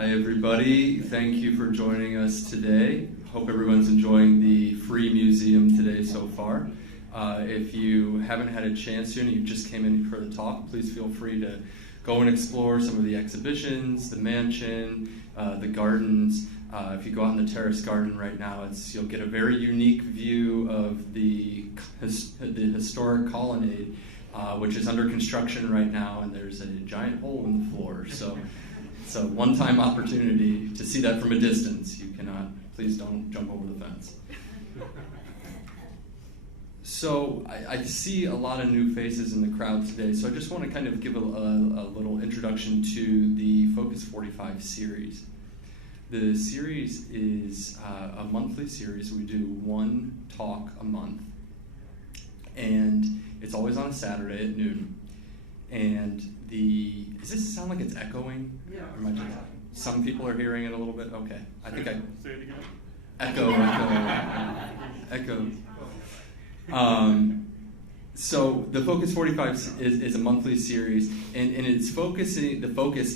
Hi everybody, thank you for joining us today. Hope everyone's enjoying the free museum today so far. If you haven't had a chance yet and you just came in for the talk, please feel free to go and explore some of the exhibitions, the mansion, the gardens. If you go out in the terrace garden right now, you'll get a very unique view of the historic colonnade, which is under construction right now, and there's a giant hole in the floor. So it's a one-time opportunity to see that from a distance. You cannot, please don't jump over the fence. So I see a lot of new faces in the crowd today, so I just want to kind of give a little introduction to the Focus 45 series. The series is a monthly series. We do one talk a month, and it's always on a Saturday at noon. And does this sound like it's echoing? Yeah. Or am I some people are hearing it a little bit? Okay. Say it again. Echo. So the Focus 45 is a monthly series, and the focus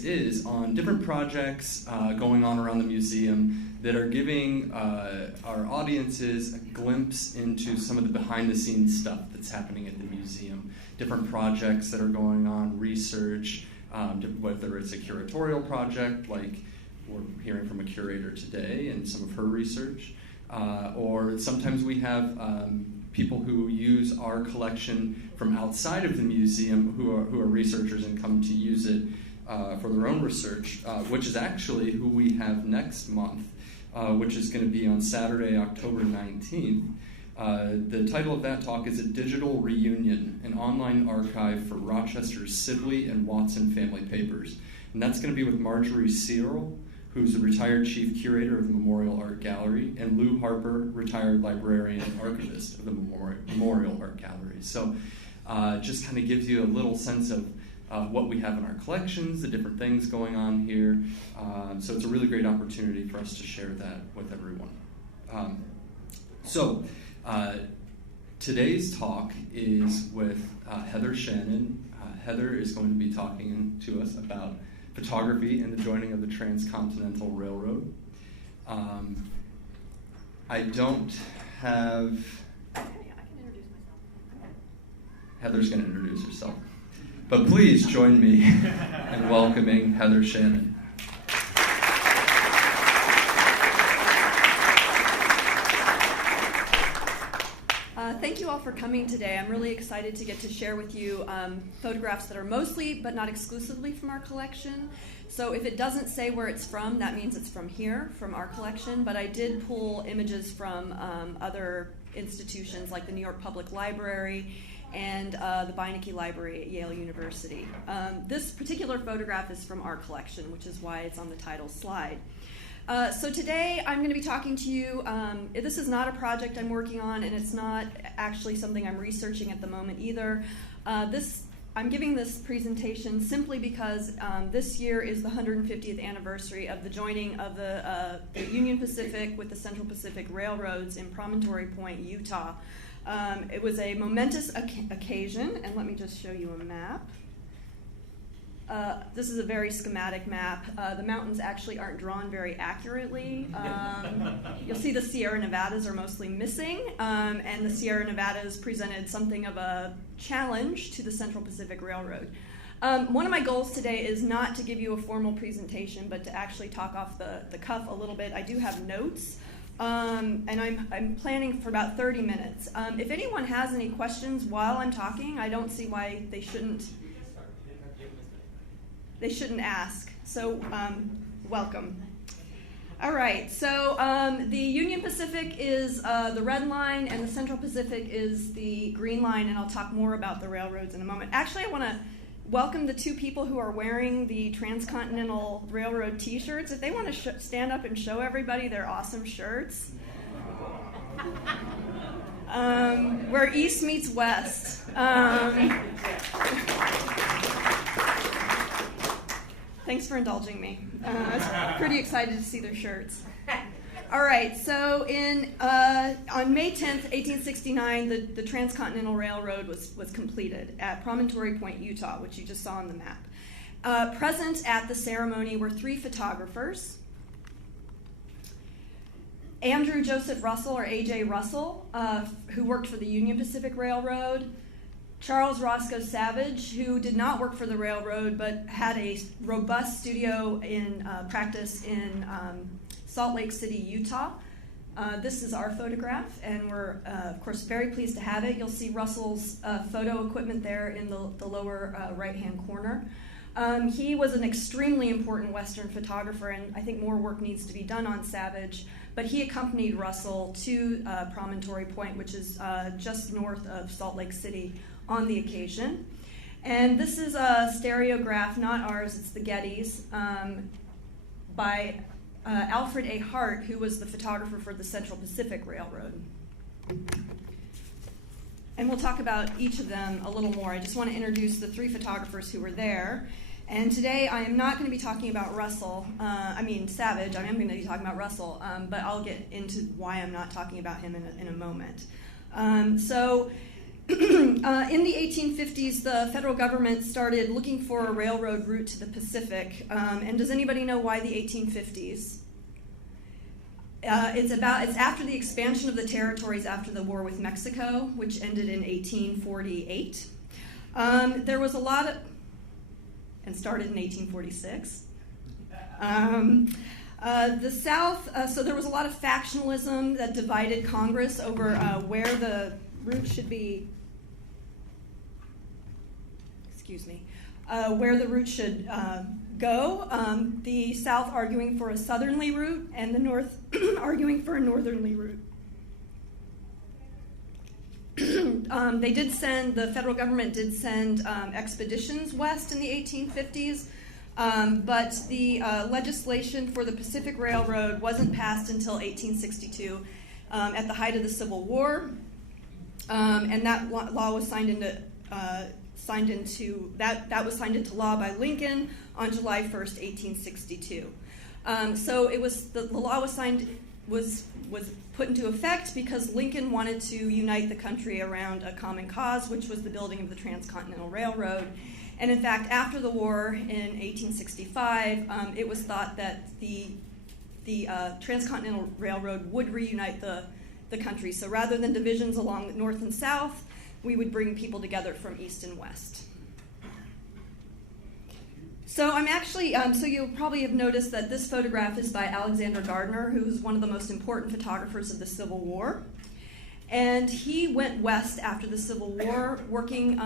is on different projects going on around the museum that are giving our audiences a glimpse into some of the behind-the-scenes stuff that's happening at the museum, different projects that are going on, research, whether it's a curatorial project, like we're hearing from a curator today and some of her research, or sometimes we have people who use our collection from outside of the museum who are researchers and come to use it for their own research, which is actually who we have next month, which is going to be on Saturday, October 19th. The title of that talk is A Digital Reunion, an online archive for Rochester's Sibley and Watson family papers. And that's going to be with Marjorie Searle, who's the retired chief curator of the Memorial Art Gallery, and Lou Harper, retired librarian and archivist of the Memorial Art Gallery. So just kind of gives you a little sense of what we have in our collections, the different things going on here. So it's a really great opportunity for us to share that with everyone. Today's talk is with Heather Shannon. Heather is going to be talking to us about photography and the joining of the Transcontinental Railroad. I don't have... I can introduce myself. Heather's going to introduce herself. But please join me in welcoming Heather Shannon. Thank you all for coming today. I'm really excited to get to share with you photographs that are mostly, but not exclusively, from our collection. So if it doesn't say where it's from, that means it's from here, from our collection. But I did pull images from other institutions like the New York Public Library and the Beinecke Library at Yale University. This particular photograph is from our collection, which is why it's on the title slide. So today I'm going to be talking to you. This is not a project I'm working on, and it's not actually something I'm researching at the moment either. I'm giving this presentation simply because this year is the 150th anniversary of the joining of the Union Pacific with the Central Pacific Railroads in Promontory Point, Utah. It was a momentous occasion, and let me just show you a map. This is a very schematic map. The mountains actually aren't drawn very accurately. You'll see the Sierra Nevadas are mostly missing, and the Sierra Nevadas presented something of a challenge to the Central Pacific Railroad. One of my goals today is not to give you a formal presentation, but to actually talk off the cuff a little bit. I do have notes, and I'm planning for about 30 minutes. If anyone has any questions while I'm talking, I don't see why they shouldn't ask. So welcome. All right, so the Union Pacific is the red line, and the Central Pacific is the green line, and I'll talk more about the railroads in a moment. Actually, I want to welcome the two people who are wearing the Transcontinental Railroad t-shirts. If they want to stand up and show everybody their awesome shirts. Where East meets West. Thanks for indulging me. I was pretty excited to see their shirts. All right, so on May 10th, 1869, the Transcontinental Railroad was completed at Promontory Point, Utah, which you just saw on the map. Present at the ceremony were 3 photographers. Andrew Joseph Russell, or A.J. Russell, who worked for the Union Pacific Railroad. Charles Roscoe Savage, who did not work for the railroad but had a robust studio in practice in Salt Lake City, Utah. This is our photograph, and we're, of course, very pleased to have it. You'll see Russell's photo equipment there in the lower right-hand corner. He was an extremely important Western photographer, and I think more work needs to be done on Savage, but he accompanied Russell to Promontory Point, which is just north of Salt Lake City, on the occasion. And this is a stereograph, not ours, it's the Getty's, by Alfred A. Hart, who was the photographer for the Central Pacific Railroad. And we'll talk about each of them a little more. I just want to introduce the 3 photographers who were there. And today I am not going to be talking about Savage. I am going to be talking about Russell, but I'll get into why I'm not talking about him in a moment. In the 1850s, the federal government started looking for a railroad route to the Pacific. And does anybody know why the 1850s? It's after the expansion of the territories after the war with Mexico, which ended in 1848. There was a lot of, and started in 1846. The South, so there was a lot of factionalism that divided Congress over where the route should be, where the route should go. The South arguing for a southerly route, and the North arguing for a northerly route. The federal government did send expeditions west in the 1850s, but the legislation for the Pacific Railroad wasn't passed until 1862, at the height of the Civil War, and that law was signed into law by Lincoln on July 1st, 1862. So it was the law was put into effect because Lincoln wanted to unite the country around a common cause, which was the building of the Transcontinental Railroad. And in fact, after the war in 1865, it was thought that the Transcontinental Railroad would reunite the country. So rather than divisions along the north and south, we would bring people together from east and west. So I'm actually, so you'll probably have noticed that this photograph is by Alexander Gardner, who was one of the most important photographers of the Civil War. And he went west after the Civil War, working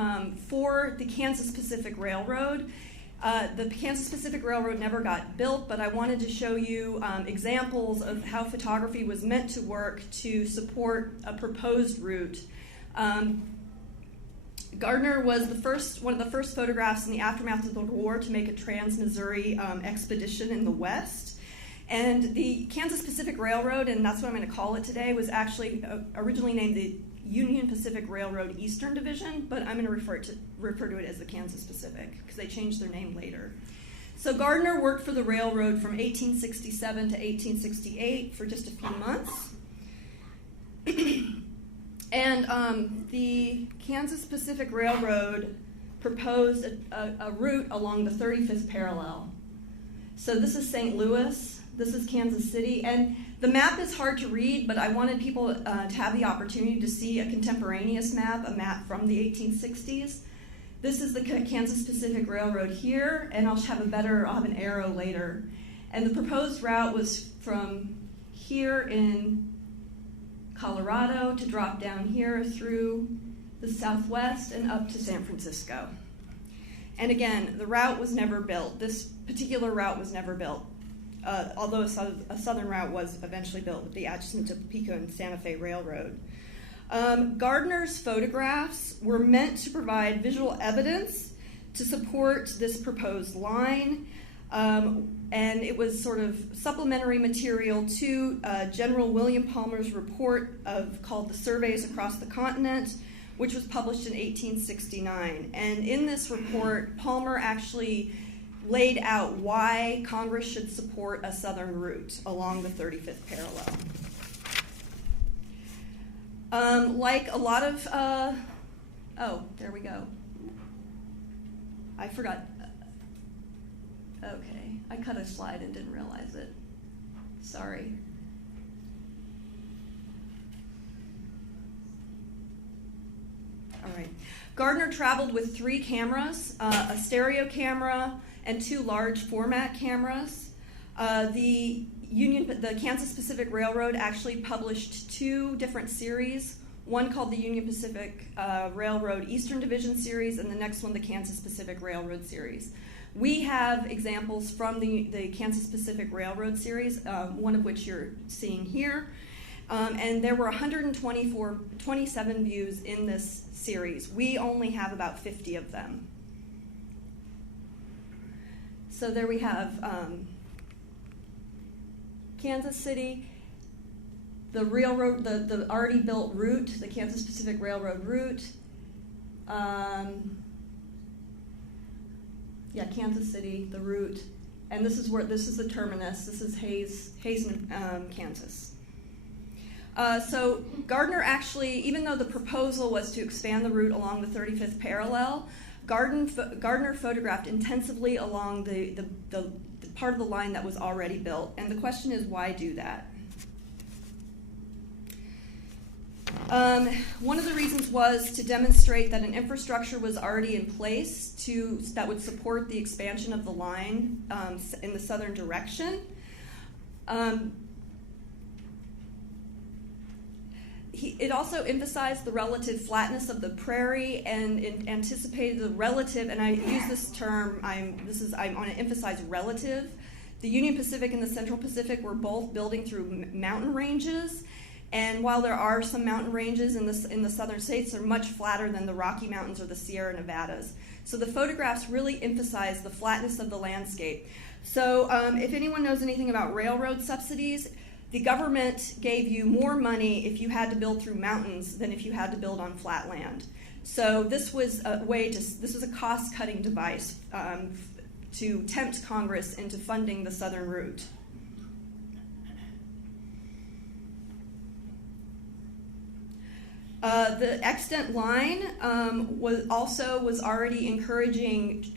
for the Kansas Pacific Railroad. The Kansas Pacific Railroad never got built, but I wanted to show you examples of how photography was meant to work to support a proposed route. Gardner was one of the first photographs in the aftermath of the war to make a trans-Missouri expedition in the West. And the Kansas Pacific Railroad, and that's what I'm going to call it today, was actually originally named the Union Pacific Railroad Eastern Division, but I'm going to refer to it as the Kansas Pacific because they changed their name later. So Gardner worked for the railroad from 1867 to 1868 for just a few months. And the Kansas Pacific Railroad proposed a route along the 35th parallel. So this is St. Louis, this is Kansas City, and the map is hard to read, but I wanted people to have the opportunity to see a contemporaneous map, a map from the 1860s. This is the Kansas Pacific Railroad here, and I'll have an arrow later. And the proposed route was from here in Colorado to drop down here through the Southwest and up to San Francisco. And again, the route was never built. This particular route was never built, although a southern route was eventually built with the Atchison, Topeka, and Santa Fe Railroad. Gardner's photographs were meant to provide visual evidence to support this proposed line, and it was sort of supplementary material to General William Palmer's report called The Surveys Across the Continent, which was published in 1869. And in this report, Palmer actually laid out why Congress should support a southern route along the 35th parallel. Like a lot of, oh, there we go. I forgot. Okay, I cut a slide and didn't realize it. Sorry. All right. Gardner traveled with 3 cameras, a stereo camera and 2 large format cameras. The Kansas Pacific Railroad actually published 2 different series, one called the Union Pacific Railroad Eastern Division series, and the next one the Kansas Pacific Railroad series. We have examples from the Kansas Pacific Railroad series, one of which you're seeing here. And there were 27 views in this series. We only have about 50 of them. So there we have Kansas City, the railroad, the already built route, the Kansas Pacific Railroad route. Kansas City, the route, and this is the terminus. This is Hazen, Kansas. So Gardner actually, even though the proposal was to expand the route along the 35th parallel, Gardner photographed intensively along the part of the line that was already built. And the question is, why do that? One of the reasons was to demonstrate that an infrastructure was already in place that would support the expansion of the line in the southern direction. It also emphasized the relative flatness of the prairie and anticipated the relative, and I use this term, I want to emphasize relative. The Union Pacific and the Central Pacific were both building through mountain ranges, and while there are some mountain ranges in the southern states, they're much flatter than the Rocky Mountains or the Sierra Nevadas. So the photographs really emphasize the flatness of the landscape. So if anyone knows anything about railroad subsidies, the government gave you more money if you had to build through mountains than if you had to build on flat land. So this was a cost-cutting device to tempt Congress into funding the southern route. The extant line was already encouraging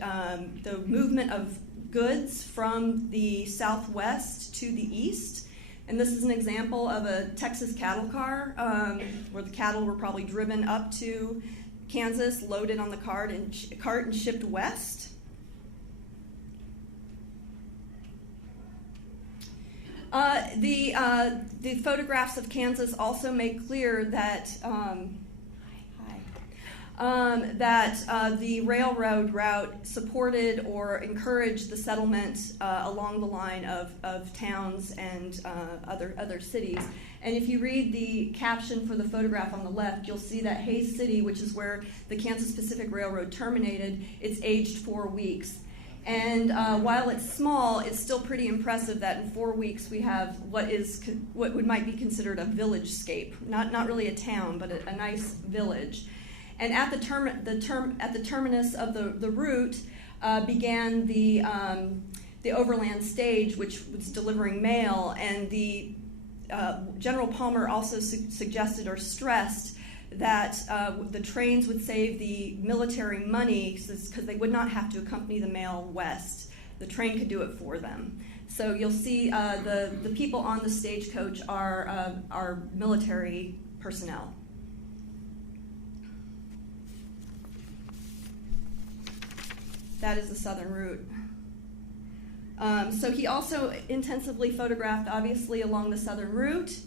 the movement of goods from the southwest to the east. And this is an example of a Texas cattle car where the cattle were probably driven up to Kansas, loaded on the cart and shipped west. The photographs of Kansas also make clear that the railroad route supported or encouraged the settlement along the line of towns and other cities. And if you read the caption for the photograph on the left, you'll see that Hays City, which is where the Kansas Pacific Railroad terminated, it's aged 4 weeks. And while it's small, it's still pretty impressive that in 4 weeks we have what might be considered a village-scape, not really a town, but a nice village. And at the terminus of the route began the overland stage, which was delivering mail. And the General Palmer also suggested or stressed that the trains would save the military money because they would not have to accompany the mail west. The train could do it for them. So you'll see the people on the stagecoach are military personnel. That is the southern route. So he also intensively photographed, obviously, along the southern route.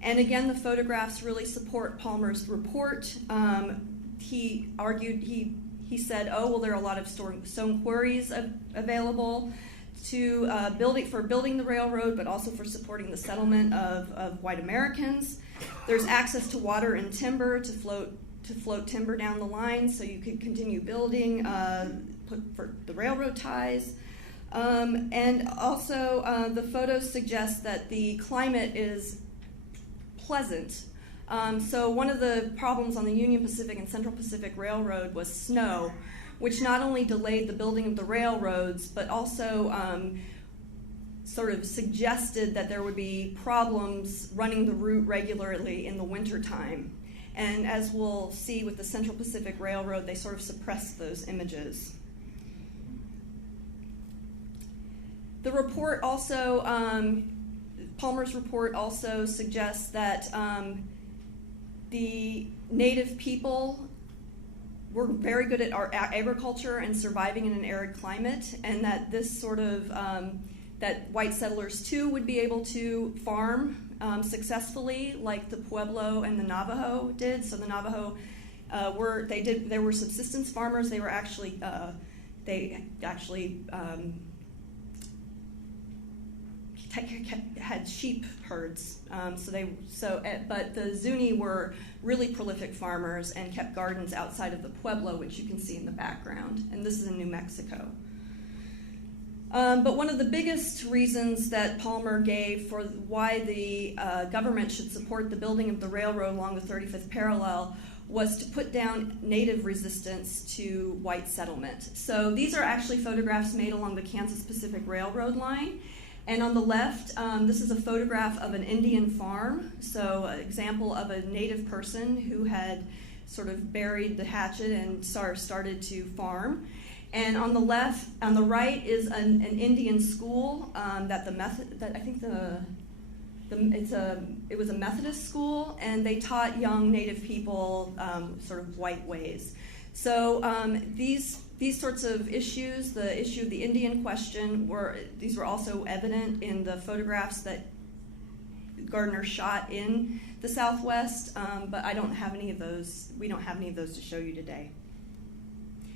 And again, the photographs really support Palmer's report. He argued, he said, there are a lot of stone quarries available for building the railroad, but also for supporting the settlement of white Americans. There's access to water and timber to float timber down the line, so you could continue building for the railroad ties. And also, the photos suggest that the climate is pleasant. So one of the problems on the Union Pacific and Central Pacific Railroad was snow, which not only delayed the building of the railroads, but also sort of suggested that there would be problems running the route regularly in the wintertime. And as we'll see with the Central Pacific Railroad, they sort of suppressed those images. The report also, Palmer's report also suggests that the native people were very good at agriculture and surviving in an arid climate, and that this sort of, that white settlers too would be able to farm successfully like the Pueblo and the Navajo did. So the Navajo they were subsistence farmers. They were actually, had sheep herds. But the Zuni were really prolific farmers and kept gardens outside of the Pueblo, which you can see in the background. And this is in New Mexico. But one of the biggest reasons that Palmer gave for why the government should support the building of the railroad along the 35th parallel was to put down native resistance to white settlement. So these are actually photographs made along the Kansas Pacific Railroad line. And on the left, this is a photograph of an Indian farm, so an example of a native person who had sort of buried the hatchet and started to farm. And on the left, on the right is an Indian school it was a Methodist school, and they taught young native people sort of white ways. So these sorts of issues, the issue of the Indian question, were also evident in the photographs that Gardner shot in the Southwest, but I don't have any of those. We don't have any of those to show you today.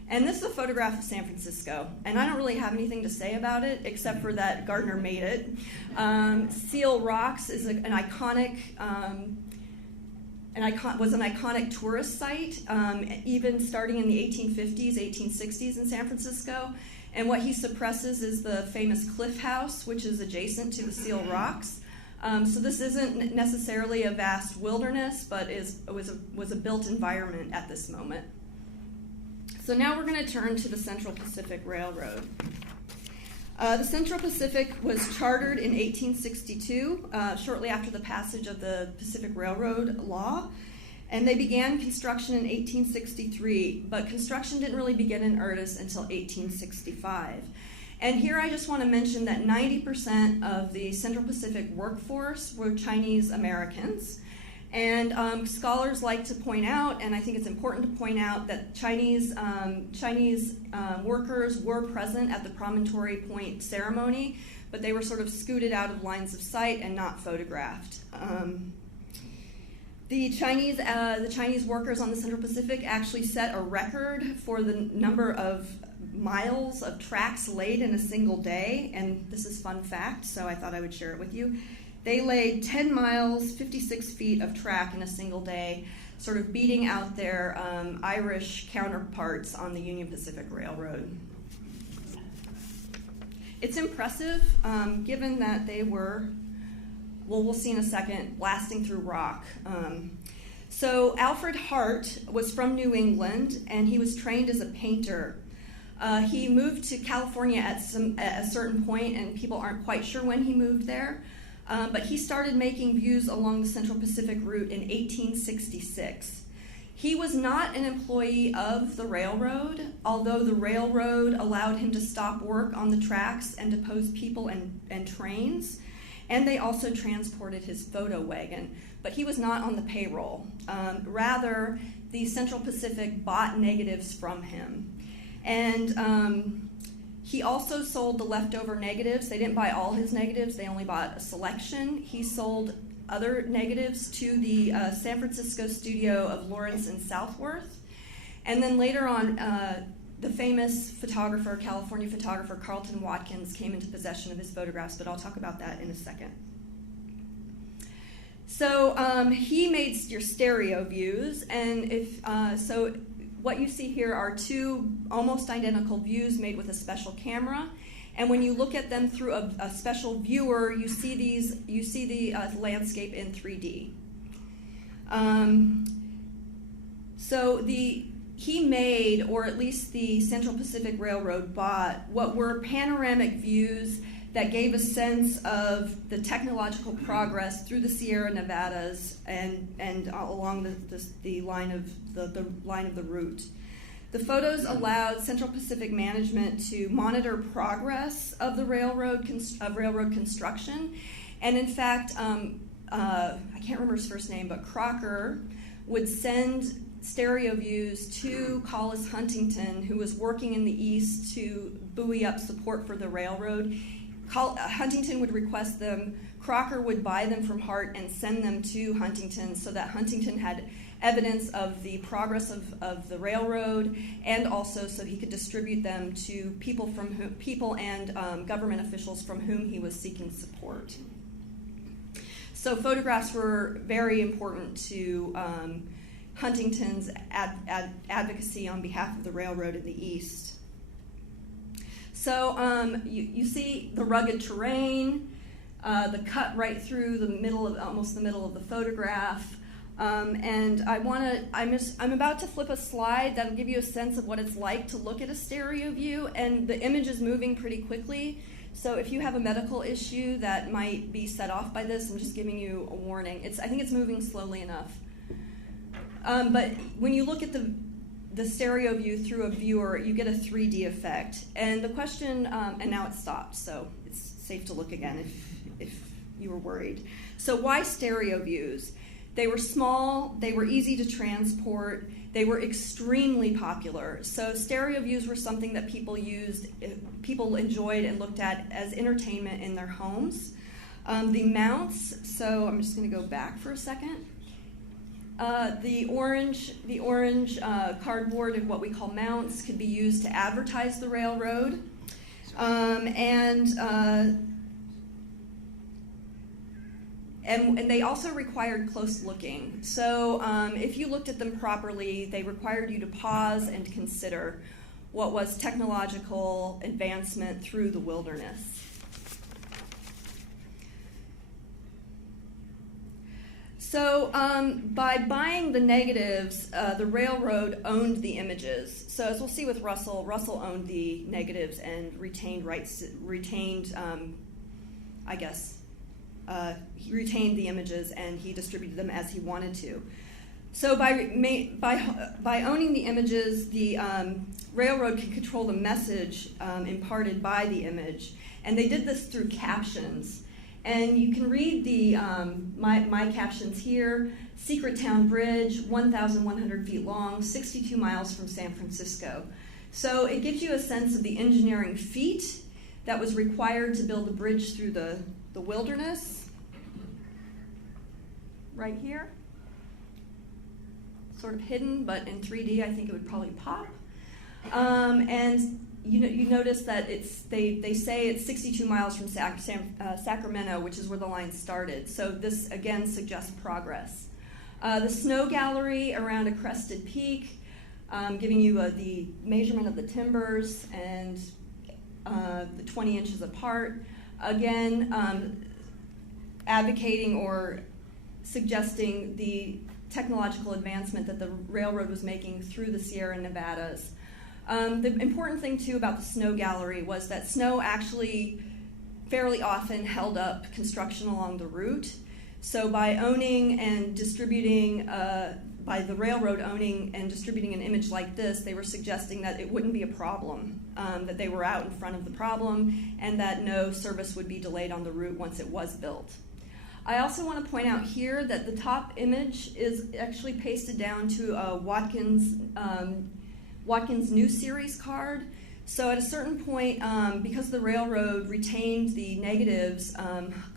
And this is a photograph of San Francisco, and I don't really have anything to say about it except for that Gardner made it. Seal Rocks is an iconic. Was an iconic tourist site, even starting in the 1850s, 1860s in San Francisco. And what he suppresses is the famous Cliff House, which is adjacent to the Seal Rocks. So this isn't necessarily a vast wilderness, but was a built environment at this moment. So now we're going to turn to the Central Pacific Railroad. The Central Pacific was chartered in 1862, shortly after the passage of the Pacific Railroad Law, and they began construction in 1863, but construction didn't really begin in earnest until 1865. And here I just want to mention that 90% of the Central Pacific workforce were Chinese Americans. And scholars like to point out, and I think it's important to point out, that Chinese workers were present at the Promontory Point ceremony, but they were sort of scooted out of lines of sight and not photographed. The Chinese workers on the Central Pacific actually set a record for the number of miles of tracks laid in a single day, and this is fun fact, so I thought I would share it with you. They laid 10 miles, 56 feet of track in a single day, sort of beating out their Irish counterparts on the Union Pacific Railroad. It's impressive, given that they were, well, we'll see in a second, blasting through rock. So Alfred Hart was from New England, and he was trained as a painter. He moved to California at a certain point, and people aren't quite sure when he moved there. But he started making views along the Central Pacific route in 1866. He was not an employee of the railroad, although the railroad allowed him to stop work on the tracks and depose people and trains. And they also transported his photo wagon. But he was not on the payroll. Rather, the Central Pacific bought negatives from him. And he also sold the leftover negatives. They didn't buy all his negatives. They only bought a selection. He sold other negatives to the San Francisco studio of Lawrence and Southworth. And then later on, the famous photographer, California photographer Carlton Watkins, came into possession of his photographs, but I'll talk about that in a second. So he made your stereo views, and what you see here are two almost identical views made with a special camera. And when you look at them through a special viewer, you see the landscape in 3D. He made, or at least the Central Pacific Railroad bought, what were panoramic views that gave a sense of the technological progress through the Sierra Nevadas and along the line of the route. The photos allowed Central Pacific management to monitor progress of the railroad construction. And in fact, I can't remember his first name, but Crocker would send stereo views to Collis Huntington, who was working in the East to buoy up support for the railroad. Huntington would request them. Crocker would buy them from Hart and send them to Huntington so that Huntington had evidence of the progress of the railroad, and also so he could distribute them to people and government officials from whom he was seeking support. So photographs were very important to Huntington's advocacy on behalf of the railroad in the East. So you see the rugged terrain, the cut right through the middle of almost the middle of the photograph, and I'm about to flip a slide that'll give you a sense of what it's like to look at a stereo view, and the image is moving pretty quickly. So if you have a medical issue that might be set off by this, I'm just giving you a warning. I think it's moving slowly enough. But when you look at the stereo view through a viewer, you get a 3D effect. And the question, and now it's stopped, so it's safe to look again if you were worried. So why stereo views? They were small, they were easy to transport, they were extremely popular. So stereo views were something that people enjoyed and looked at as entertainment in their homes. The mounts, so I'm just going to go back for a second. The orange cardboard and what we call mounts could be used to advertise the railroad. And they also required close looking. So if you looked at them properly, they required you to pause and consider what was technological advancement through the wilderness. So by buying the negatives, the railroad owned the images. So as we'll see with Russell owned the negatives and retained he retained the images and he distributed them as he wanted to. So by owning the images, the railroad could control the message imparted by the image, and they did this through captions. And you can read the my captions here: Secret Town Bridge, 1,100 feet long, 62 miles from San Francisco. So it gives you a sense of the engineering feat that was required to build a bridge through the wilderness. Right here. Sort of hidden, but in 3D I think it would probably pop. And you notice that they say it's 62 miles from Sacramento, which is where the line started. So this again suggests progress. The snow gallery around a crested peak, giving you the measurement of the timbers and the 20 inches apart. Again, advocating or suggesting the technological advancement that the railroad was making through the Sierra Nevadas. The important thing, too, about the snow gallery was that snow actually fairly often held up construction along the route. So by owning and distributing, by the railroad owning and distributing an image like this, they were suggesting that it wouldn't be a problem, that they were out in front of the problem, and that no service would be delayed on the route once it was built. I also want to point out here that the top image is actually pasted down to a Watkins New Series card. So at a certain point, because the railroad retained the negatives,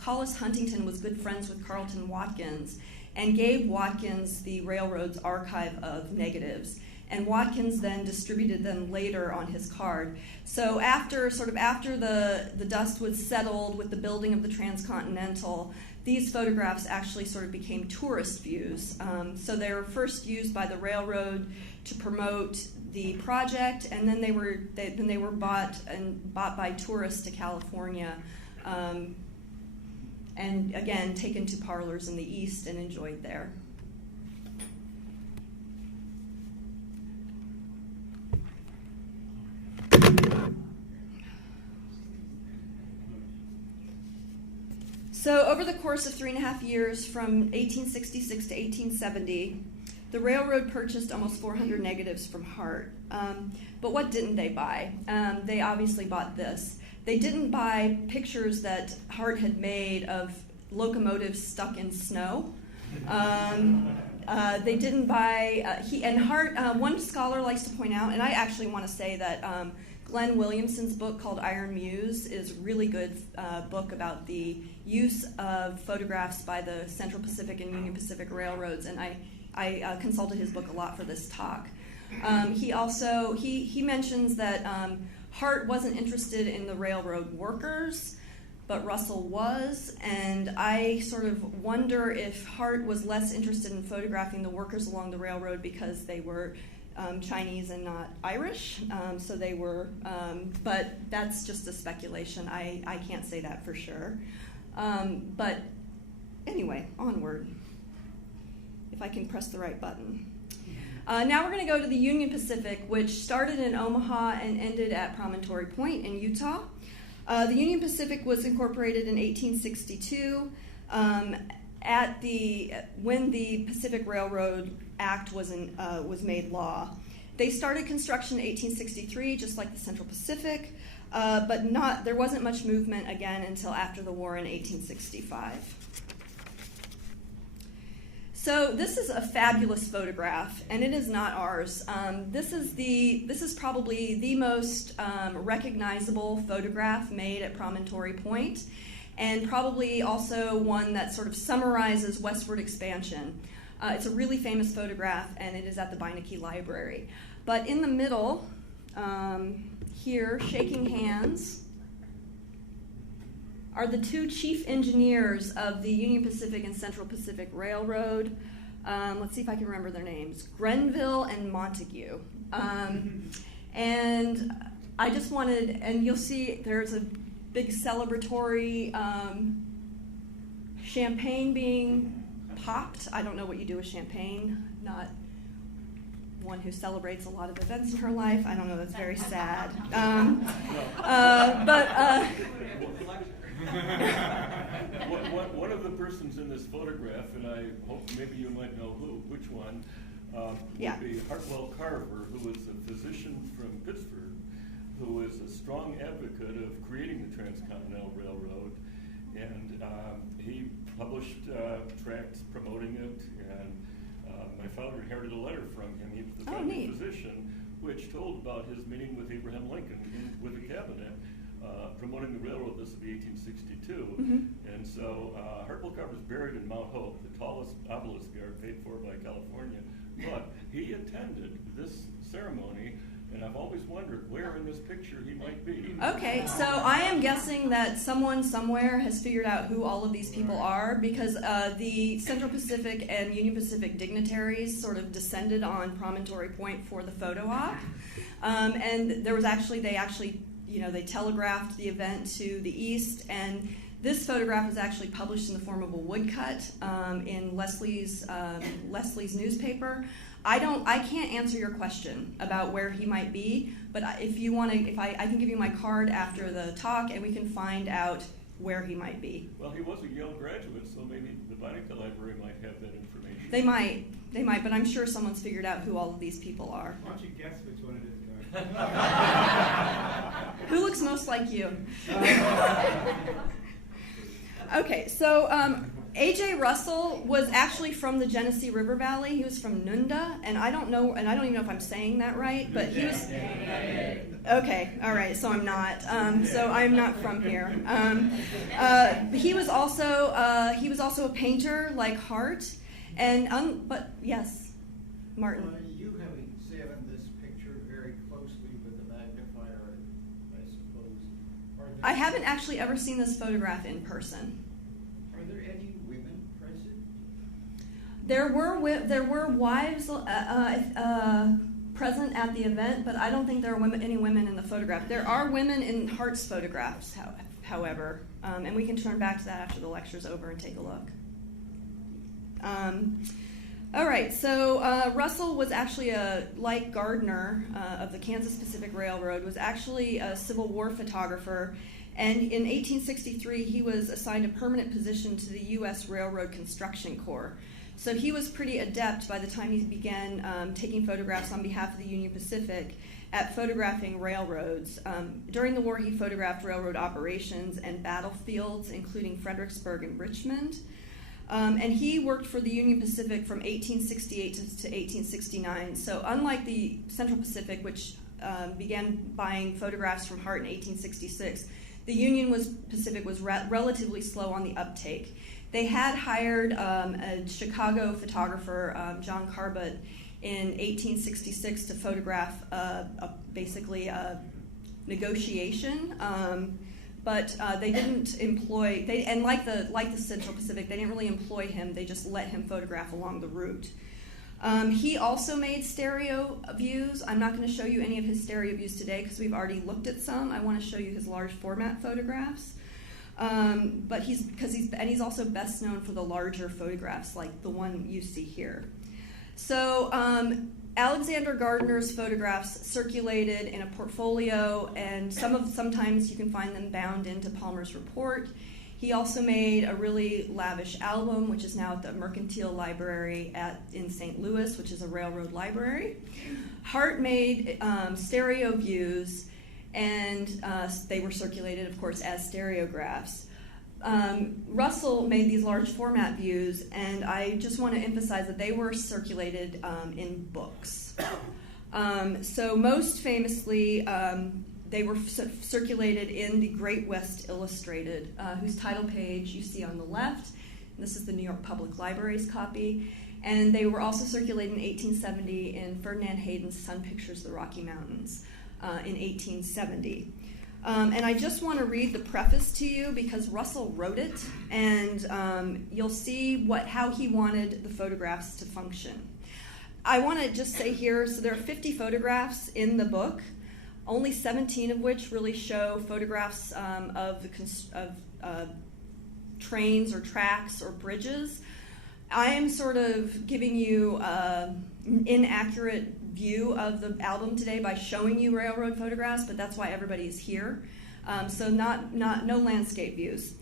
Collis Huntington was good friends with Carleton Watkins and gave Watkins the railroad's archive of negatives. And Watkins then distributed them later on his card. So after the dust was settled with the building of the Transcontinental, these photographs actually sort of became tourist views. So they were first used by the railroad to promote the project, and then they were bought by tourists to California, and again taken to parlors in the East and enjoyed there. So over the course of 3.5 years, from 1866 to 1870, the railroad purchased almost 400 negatives from Hart. But what didn't they buy? They obviously bought this. They didn't buy pictures that Hart had made of locomotives stuck in snow. They didn't buy, Hart, one scholar likes to point out, and I actually want to say that Glenn Williamson's book called Iron Muse is a really good book about the use of photographs by the Central Pacific and Union Pacific Railroads, and I consulted his book a lot for this talk. He mentions that Hart wasn't interested in the railroad workers, but Russell was, and I sort of wonder if Hart was less interested in photographing the workers along the railroad because they were Chinese and not Irish, so they were, but that's just a speculation. I can't say that for sure. But anyway, onward, if I can press the right button. Now we're going to go to the Union Pacific, which started in Omaha and ended at Promontory Point in Utah. The Union Pacific was incorporated in 1862 when the Pacific Railroad Act was made law. They started construction in 1863, just like the Central Pacific, but there wasn't much movement again until after the war in 1865. So this is a fabulous photograph, and it is not ours. This is probably the most recognizable photograph made at Promontory Point, and probably also one that sort of summarizes westward expansion. It's a really famous photograph, and it is at the Beinecke Library. But in the middle, here, shaking hands, are the two chief engineers of the Union Pacific and Central Pacific Railroad. Let's see if I can remember their names. Grenville and Montague. And I just wanted, and you'll see there's a big celebratory champagne being popped. I don't know what you do with champagne, not one who celebrates a lot of events in her life. I don't know, that's very sad. One of the persons in this photograph, and I hope maybe you might know which one, would be Hartwell Carver, who was a physician from Pittsburgh, who was a strong advocate of creating the Transcontinental Railroad, and he published tracts promoting it, and my father inherited a letter from him. He was the family physician, which told about his meeting with Abraham Lincoln with the cabinet, promoting the railroad. This would be 1862. And so Hartwell Carver is buried in Mount Hope, the tallest obelisk there, paid for by California. But he attended this ceremony, and I've always wondered where in this picture he might be. Okay, so I am guessing that someone somewhere has figured out who all of these people are, because the Central Pacific and Union Pacific dignitaries sort of descended on Promontory Point for the photo op. And there was they telegraphed the event to the east, and this photograph was actually published in the form of a woodcut in Leslie's newspaper. I can't answer your question about where he might be, but if you want to, I can give you my card after the talk, and we can find out where he might be. Well, he was a Yale graduate, so maybe the Beinecke Library might have that information. They might, but I'm sure someone's figured out who all of these people are. Why don't you guess which one it is? Who looks most like you? Okay, so A.J. Russell was actually from the Genesee River Valley. He was from Nunda, and I don't even know if I'm saying that right, but he was... Okay, all right, so I'm not. So I'm not from here. He was also a painter like Hart, and but yes, Martin. You haven't examined this picture very closely with a magnifier, I suppose. I haven't actually ever seen this photograph in person. Are there any women present? There were wives present at the event, but I don't think there are any women in the photograph. There are women in Hart's photographs, however, and we can turn back to that after the lecture's over and take a look. All right, so Russell was actually like Gardner of the Kansas Pacific Railroad, was actually a Civil War photographer, and in 1863 he was assigned a permanent position to the U.S. Railroad Construction Corps. So he was pretty adept by the time he began taking photographs on behalf of the Union Pacific at photographing railroads. During the war, he photographed railroad operations and battlefields, including Fredericksburg and Richmond. And he worked for the Union Pacific from 1868 to 1869. So unlike the Central Pacific, which began buying photographs from Hart in 1866, the Union Pacific was relatively slow on the uptake. They had hired a Chicago photographer, John Carbut, in 1866 to photograph basically a negotiation, but they didn't employ. And like the Central Pacific, they didn't really employ him. They just let him photograph along the route. He also made stereo views. I'm not going to show you any of his stereo views today because we've already looked at some. I want to show you his large format photographs. But he's also best known for the larger photographs, like the one you see here. So Alexander Gardner's photographs circulated in a portfolio, and sometimes you can find them bound into Palmer's report. He also made a really lavish album, which is now at the Mercantile Library in St. Louis, which is a railroad library. Hart made stereo views, and they were circulated, of course, as stereographs. Russell made these large format views, and I just want to emphasize that they were circulated in books. So most famously, they were circulated in the Great West Illustrated, whose title page you see on the left. This is the New York Public Library's copy. And they were also circulated in 1870 in Ferdinand Hayden's Sun Pictures of the Rocky Mountains in 1870. And I just want to read the preface to you because Russell wrote it, and you'll see how he wanted the photographs to function. I want to just say here, so there are 50 photographs in the book, only 17 of which really show photographs of trains or tracks or bridges. I am sort of giving you an inaccurate view of the album today by showing you railroad photographs, but that's why everybody is here. So no landscape views.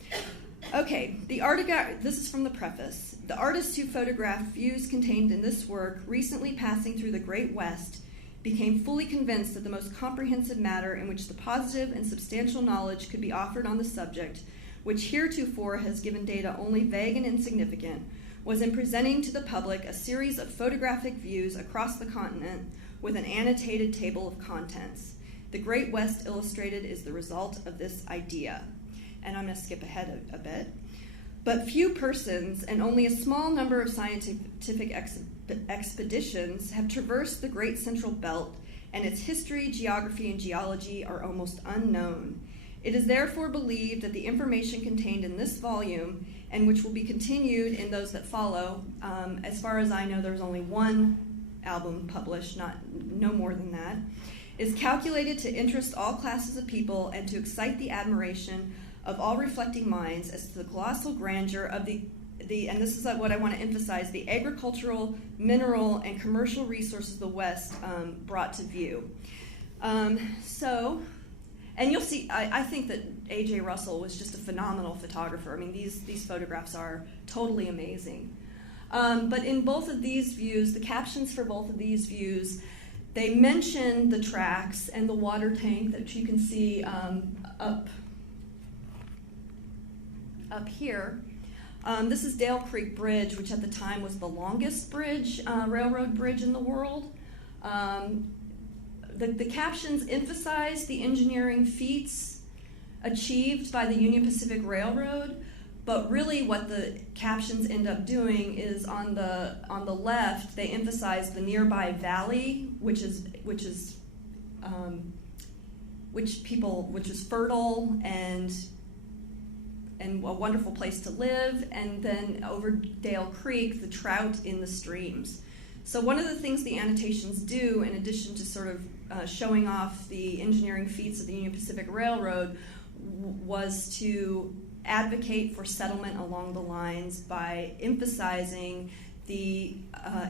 Okay, this is from the preface. The artists who photographed views contained in this work, recently passing through the Great West, became fully convinced that the most comprehensive matter in which the positive and substantial knowledge could be offered on the subject, which heretofore has given data only vague and insignificant, was in presenting to the public a series of photographic views across the continent with an annotated table of contents. The Great West Illustrated is the result of this idea. And I'm going to skip ahead a bit. But few persons and only a small number of scientific expeditions have traversed the Great Central Belt, and its history, geography, and geology are almost unknown. It is therefore believed that the information contained in this volume, and which will be continued in those that follow, as far as I know, there's only one album published, no more than that, is calculated to interest all classes of people and to excite the admiration of all reflecting minds as to the colossal grandeur of the and this is what I want to emphasize, the agricultural, mineral, and commercial resources the West brought to view. And you'll see, I think that A.J. Russell was just a phenomenal photographer. I mean, these photographs are totally amazing. But in both of these views, the captions for both of these views, they mention the tracks and the water tank that you can see up here. This is Dale Creek Bridge, which at the time was the longest railroad bridge in the world. The captions emphasize the engineering feats achieved by the Union Pacific Railroad, but really what the captions end up doing is on the left, they emphasize the nearby valley, which is fertile and a wonderful place to live, and then over Dale Creek, the trout in the streams. So one of the things the annotations do, in addition to sort of showing off the engineering feats of the Union Pacific Railroad, was to advocate for settlement along the lines by emphasizing the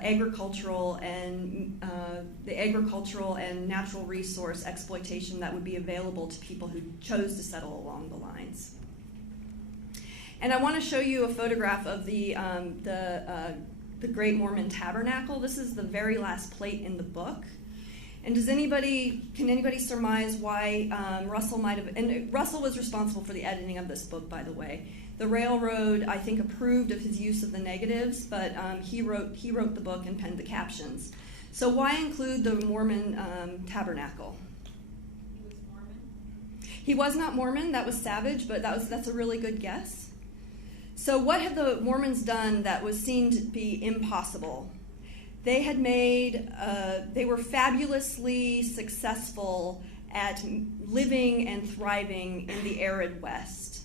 agricultural and natural resource exploitation that would be available to people who chose to settle along the lines. And I want to show you a photograph of the the Great Mormon Tabernacle. This is the very last plate in the book. And can anybody surmise why Russell might have, and Russell was responsible for the editing of this book, by the way. The railroad, I think, approved of his use of the negatives, but he wrote the book and penned the captions. So why include the Mormon tabernacle? He was Mormon? He was not Mormon, that was Savage, but that's a really good guess. So what had the Mormons done that was seen to be impossible? They were fabulously successful at living and thriving in the arid West.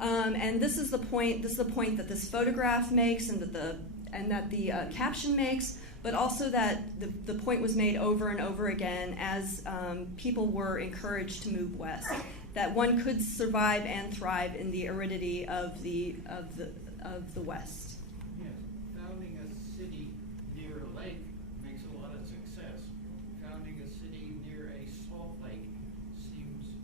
And this is the point that this photograph makes and that the caption makes, but also that the point was made over and over again as people were encouraged to move west, that one could survive and thrive in the aridity of the West. Yes, founding a city near a lake makes a lot of success. Founding a city near a salt lake seems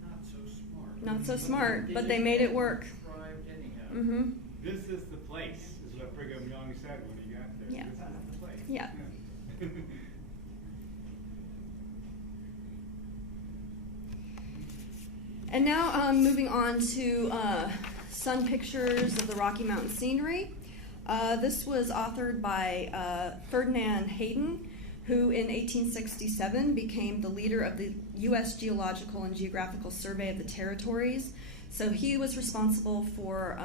not so smart. Not so smart, but they made it work. Thrived anyhow. Mm-hmm. This is the place, is what Brigham Young said when he got there. Yeah. This is the place. Yeah. And now moving on to sun pictures of the Rocky Mountain scenery. This was authored by Ferdinand Hayden, who in 1867 became the leader of the U.S. Geological and Geographical Survey of the Territories. So he was responsible for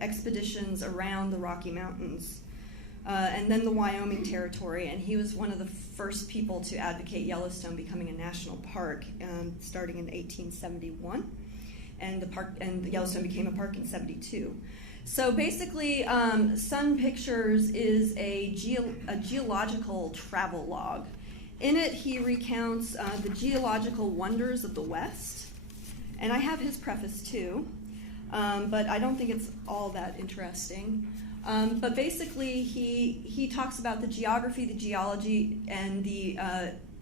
expeditions around the Rocky Mountains. And then the Wyoming Territory, and he was one of the first people to advocate Yellowstone becoming a national park, starting in 1871, and the Yellowstone became a park in 72. So basically, Sun Pictures is a geological travel log. In it, he recounts the geological wonders of the West, and I have his preface too, but I don't think it's all that interesting. But basically, he talks about the geography, the geology, and the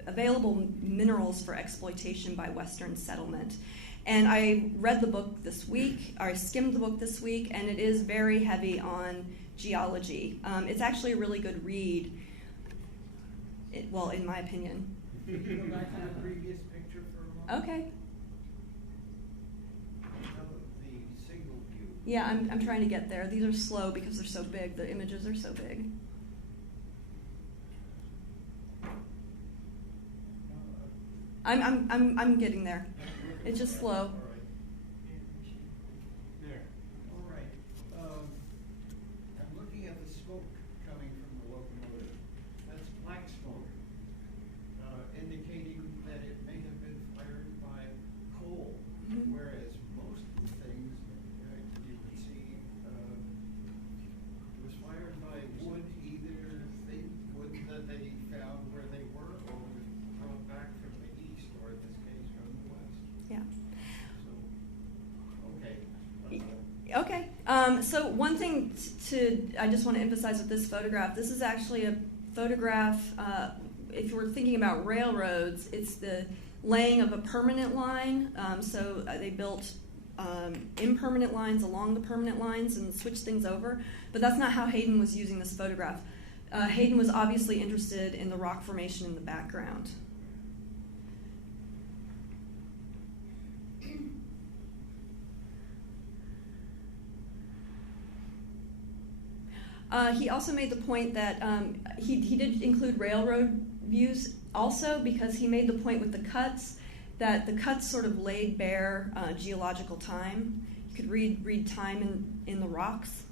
available minerals for exploitation by Western settlement. And I read the book this week, or I skimmed the book this week, and it is very heavy on geology. It's actually a really good read, well, in my opinion. Can you go back to the previous picture for a moment? Okay. The single view. Yeah, I'm trying to get there. These are slow because they're so big. The images are so big. I'm getting there. It's just slow. All right. There. All right. I'm looking at the smoke coming from the locomotive. That's black smoke, indicating that it may have been fired by coal, Mhm. whereas most of the things you would see was fired by wood, either wood that they found where they were, or was brought back from the east, or in this case from the west. Yeah. So, okay. Okay. So one thing I just want to emphasize with this photograph, this is actually a photograph, if we're thinking about railroads, it's the laying of a permanent line. So they built impermanent lines along the permanent lines and switched things over. But that's not how Hayden was using this photograph. Hayden was obviously interested in the rock formation in the background. He also made the point that he did include railroad views also, because he made the point with the cuts that the cuts sort of laid bare geological time. You could read time in the rocks,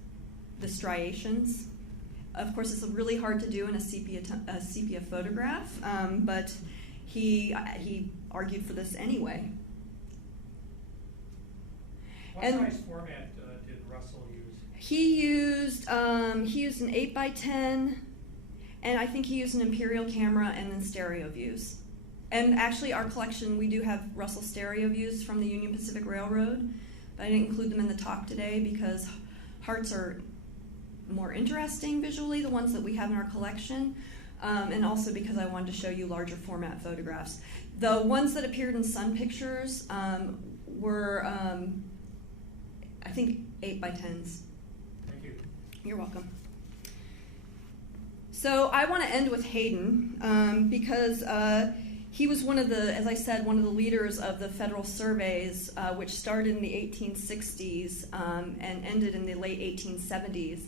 the striations. Of course, it's really hard to do in a sepia photograph, but he argued for this anyway. What size format did Russell use? He used an 8x10, and I think he used an imperial camera and then stereo views. And actually, our collection, we do have Russell stereo views from the Union Pacific Railroad, but I didn't include them in the talk today because Hart's are more interesting visually, the ones that we have in our collection, and also because I wanted to show you larger format photographs. The ones that appeared in Sun Pictures were, I think, 8x10s. You're welcome. So I want to end with Hayden because he was one of the, as I said, one of the leaders of the federal surveys, which started in the 1860s and ended in the late 1870s.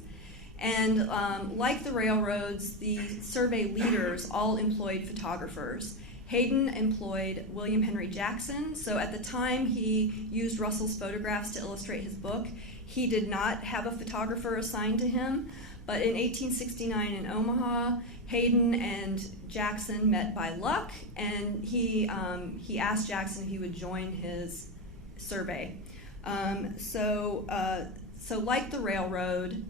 And like the railroads, the survey leaders all employed photographers. Hayden employed William Henry Jackson. So at the time he used Russell's photographs to illustrate his book, he did not have a photographer assigned to him. But in 1869 in Omaha, Hayden and Jackson met by luck, and he asked Jackson if he would join his survey. So like the railroad,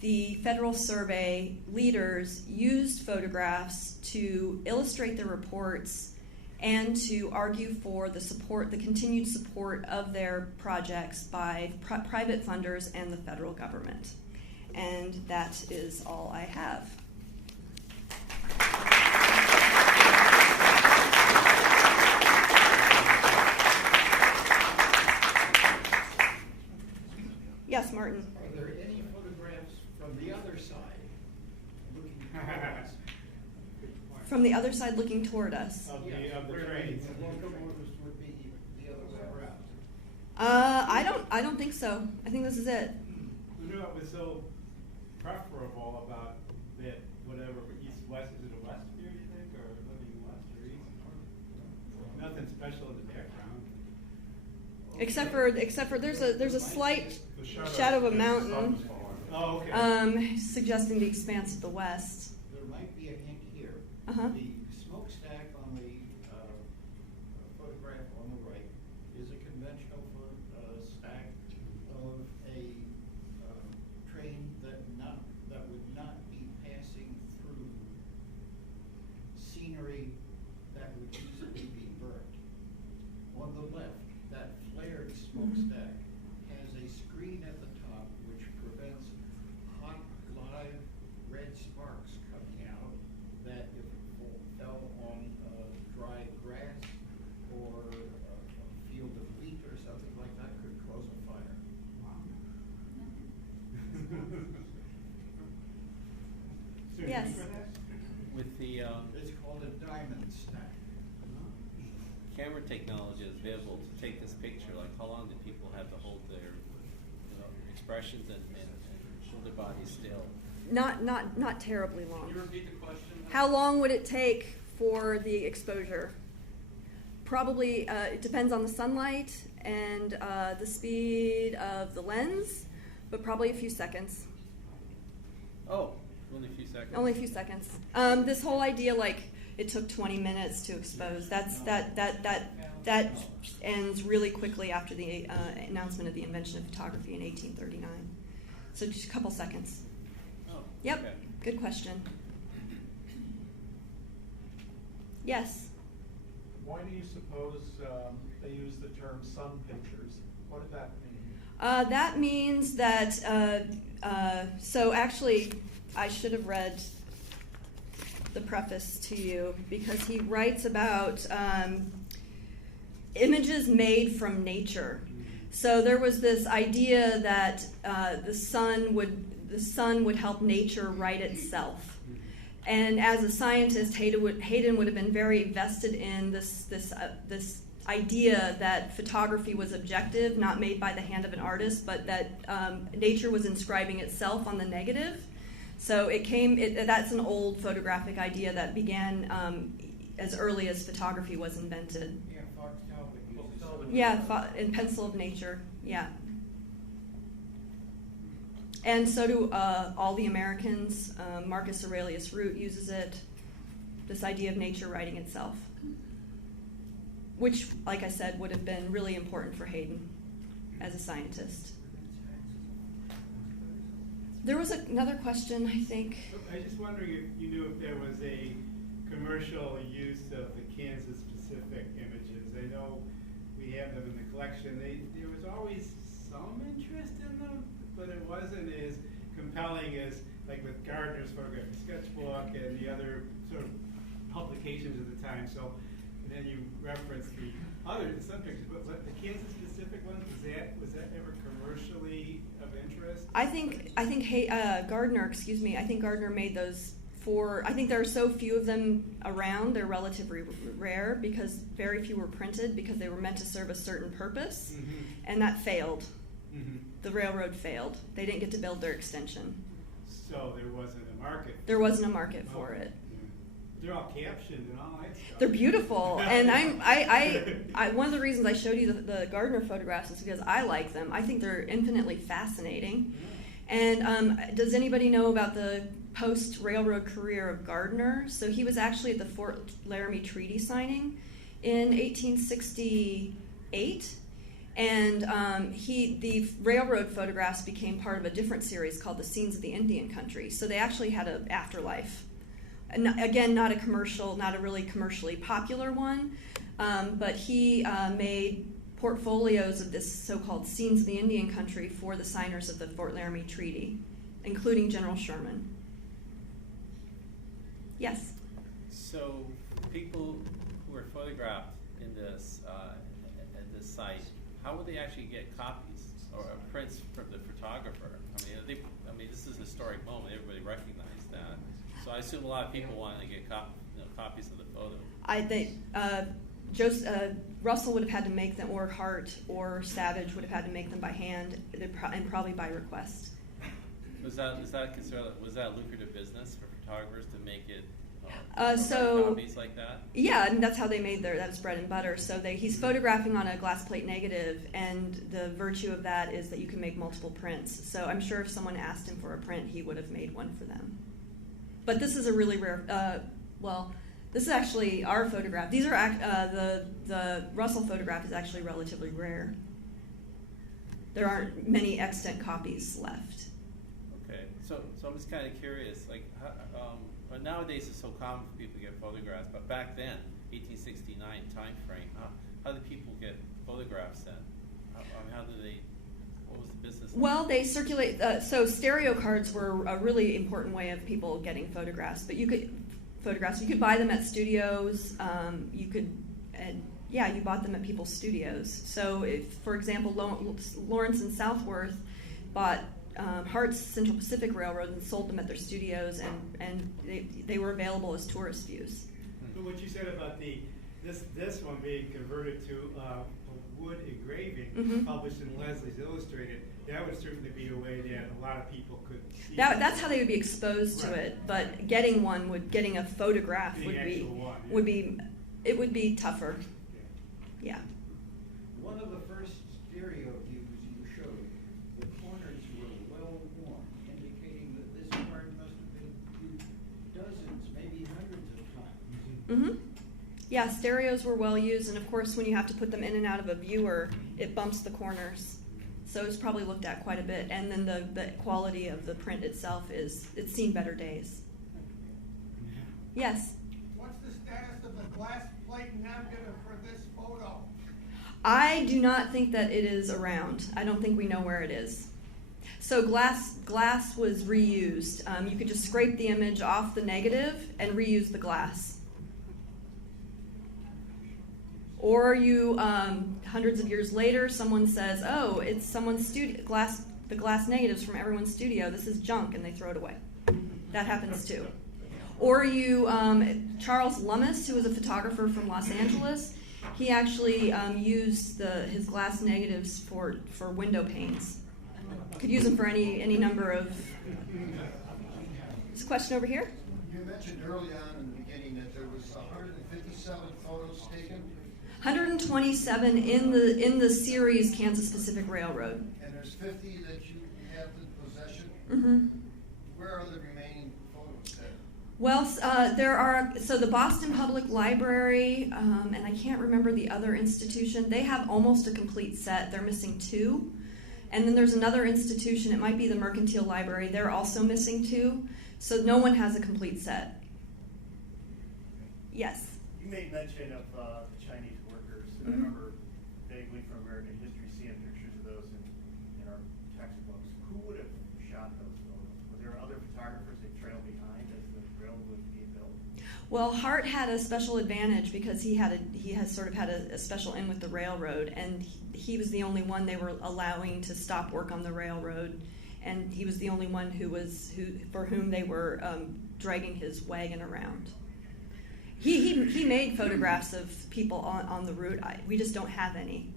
the Federal Survey leaders used photographs to illustrate their reports and to argue for the continued support of their projects by private funders and the federal government. And that is all I have. Yes, Martin. Are there any photographs from the other side looking toward us? From the other side looking toward us. Of the Where trains. the locomotives would be the other way around. I don't think so. I think this is it. You know what was so preferable about that, whatever, east-west, is it a west view, you think, or living west or east? Nothing special in the background. Except for there's a slight shadow of a mountain, Oh, okay. suggesting the expanse of the west. There might be a hint here. Uh-huh. The smokestack on the photograph on the right is a conventional stack of a train that would not be passing through scenery that would easily be burnt. On the left, that flared smokestack has a screen at the top which prevents hot, live red sparks coming out that if it fell on dry grass or a field of wheat or something like that could cause a fire. So Yes. for that? With the It's called a diamond stack. camera technology that's available to take this picture, like how long do people have to hold their expressions and hold their bodies still? Not terribly long. Can you repeat the question? How long would it take for the exposure? Probably, it depends on the sunlight and the speed of the lens, but probably a few seconds. Oh, only a few seconds. Only a few seconds. This whole idea, like it took 20 minutes to expose. That ends really quickly after the announcement of the invention of photography in 1839. So just a couple seconds. Oh, Yep. okay. Good question. Yes. Why do you suppose they use the term sun pictures? What did that mean? That means that, so actually, I should have read the preface to you because he writes about images made from nature. So there was this idea that the sun would help nature right itself. And as a scientist, Hayden would have been very vested in this idea that photography was objective, not made by the hand of an artist, but that nature was inscribing itself on the negative. So that's an old photographic idea that began as early as photography was invented. Yeah, Fox Talbot uses it. Yeah, in Pencil of Nature, yeah. And so do all the Americans. Marcus Aurelius Root uses it, this idea of nature writing itself, which, like I said, would have been really important for Hayden as a scientist. There was another question, I think. I was just wondering if you knew if there was a commercial use of the Kansas-specific images. I know we have them in the collection. There was always some interest in them, but it wasn't as compelling as, like with Gardner's photographic sketchbook and the other sort of publications at the time. So then you referenced the other, some pictures, but the Kansas Pacific one, was that ever commercially of interest? I think Gardner, excuse me, I think Gardner made those for, I think there are so few of them around, they're relatively rare because very few were printed because they were meant to serve a certain purpose, and that failed. The railroad failed. They didn't get to build their extension. So there wasn't a market. There wasn't a market for it. They're all captioned and all that stuff. They're beautiful, and I one of the reasons I showed you the Gardner photographs is because I like them. I think they're infinitely fascinating. And does anybody know about the post-railroad career of Gardner? So he was actually at the Fort Laramie Treaty signing in 1868. And the railroad photographs became part of a different series called The Scenes of the Indian Country. So they actually had an afterlife. And again, not a really commercially popular one, but he made portfolios of this so-called Scenes of the Indian Country for the signers of the Fort Laramie Treaty, including General Sherman. Yes? So people who were photographed in this at this site, how would they actually get copies or prints from the photographer? I mean, this is a historic moment. Everybody recognized that. So I assume a lot of people want to get copies of the photo. Russell would have had to make them, or Hart or Savage would have had to make them by hand, and probably by request. Was that a lucrative business for photographers to make it? Copies like that? Yeah, and that's how they made that's bread and butter. So he's photographing on a glass plate negative, and the virtue of that is that you can make multiple prints. So I'm sure if someone asked him for a print, he would have made one for them. But this is a really rare, this is actually our photograph. These are, the Russell photograph is actually relatively rare. There aren't many extant copies left. Okay, so I'm just kind of curious, like, nowadays it's so common for people to get photographs, but back then, 1869 time frame, how did people get photographs then? How did they, what was the business? Well, they circulate, so stereo cards were a really important way of people getting photographs, but you could buy them at studios, you bought them at people's studios. So if, for example, Lawrence and Southworth bought Hart's Central Pacific Railroad and sold them at their studios, and they were available as tourist views. But what you said about this one being converted to a wood engraving, published in Leslie's Illustrated, that would certainly be a way that a lot of people could see. That's how they would be exposed to it. But getting a photograph would be tougher. Yeah. One of the first stereo views you showed, the corners were well worn, indicating that this card must have been viewed dozens, maybe hundreds of times. Yeah, stereos were well used, and of course when you have to put them in and out of a viewer, it bumps the corners. So it's probably looked at quite a bit, and then the quality of the print itself it's seen better days. Yes? What's the status of the glass plate negative for this photo? I do not think that it is around. I don't think we know where it is. So glass was reused. You could just scrape the image off the negative and reuse the glass. Or you, hundreds of years later, someone says, "Oh, it's someone's studio the glass negatives from everyone's studio. This is junk," and they throw it away. That happens too. Or you, Charles Lummis, who was a photographer from Los Angeles, he actually used his glass negatives for window panes. Could use them for any number of. This question over here. You mentioned early on in the beginning that there was 157 photos taken. 127 in the series Kansas Pacific Railroad. And there's 50 that you have in possession. Where are the remaining photos then? Well, there are, so the Boston Public Library, and I can't remember the other institution, they have almost a complete set. They're missing 2. And then there's another institution, it might be the Mercantile Library, they're also missing 2. So no one has a complete set. Yes? You made mention of Chinese workers. I remember vaguely from American history seeing pictures of those in our textbooks. Who would have shot those photos? Were there other photographers that trailed behind as the railroad was being built? Well, Hart had a special advantage because he has sort of had a special in with the railroad, and he was the only one they were allowing to stop work on the railroad, and he was the only one for whom they were dragging his wagon around. He made photographs of people on the route. We just don't have any.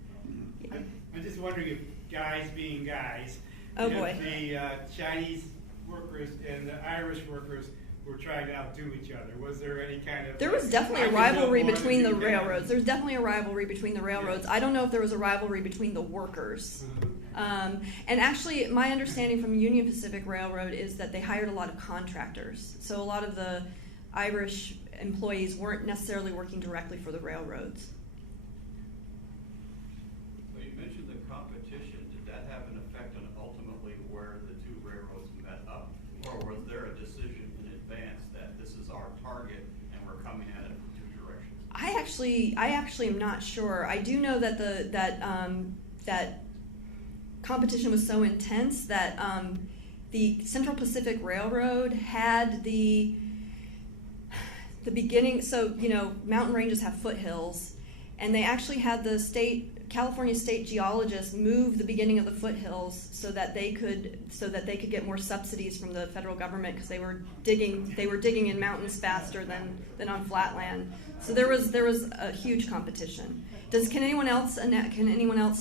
Yeah. I'm just wondering if guys being guys, Oh, if boy. the Chinese workers and the Irish workers were trying to outdo each other. Was there any kind of... There was definitely I a can rivalry build more between than the you can. railroads. There's definitely a rivalry between the railroads. I don't know if there was a rivalry between the workers. And actually, my understanding from Union Pacific Railroad is that they hired a lot of contractors. So a lot of the Irish employees weren't necessarily working directly for the railroads. Well, you mentioned the competition. Did that have an effect on ultimately where the two railroads met up? Or was there a decision in advance that this is our target and we're coming at it from two directions? I actually am not sure. I do know that that competition was so intense that the Central Pacific Railroad had the beginning. So mountain ranges have foothills, and they actually had the California state geologists move the beginning of the foothills so that they could get more subsidies from the federal government, because they were digging in mountains faster than on flatland. So there was a huge competition. Can anyone else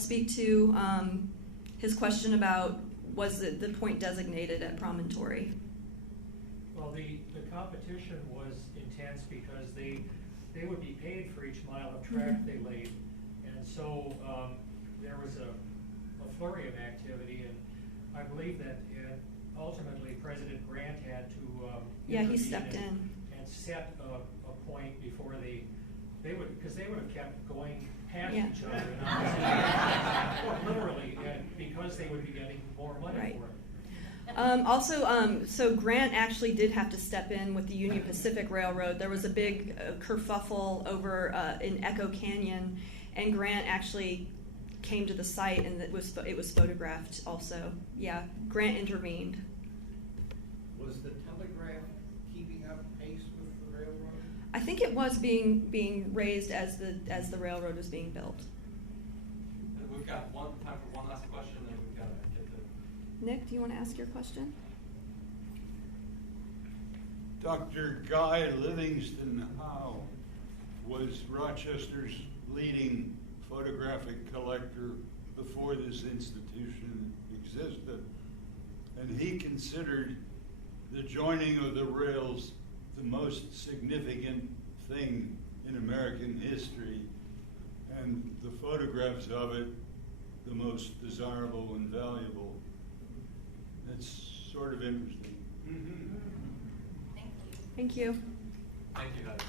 speak to his question about was the point designated at Promontory? Well, the competition was intense because they would be paid for each mile of track they laid. And so there was a flurry of activity, and I believe that ultimately President Grant had to he stepped in and set a point before they would have kept going past each other, and literally, because they would be getting more money for it. So Grant actually did have to step in with the Union Pacific Railroad. There was a big kerfuffle over in Echo Canyon, and Grant actually came to the site, and it was photographed also. Yeah, Grant intervened. Was the telegraph keeping up pace with the railroad? I think it was being raised as the railroad was being built. And we've got time for one last question, and we've got to get to... Nick, do you want to ask your question? Dr. Guy Livingston Howe was Rochester's leading photographic collector before this institution existed, and he considered the joining of the rails the most significant thing in American history, and the photographs of it the most desirable and valuable. It's sort of interesting. Thank you. Thank you, Heather.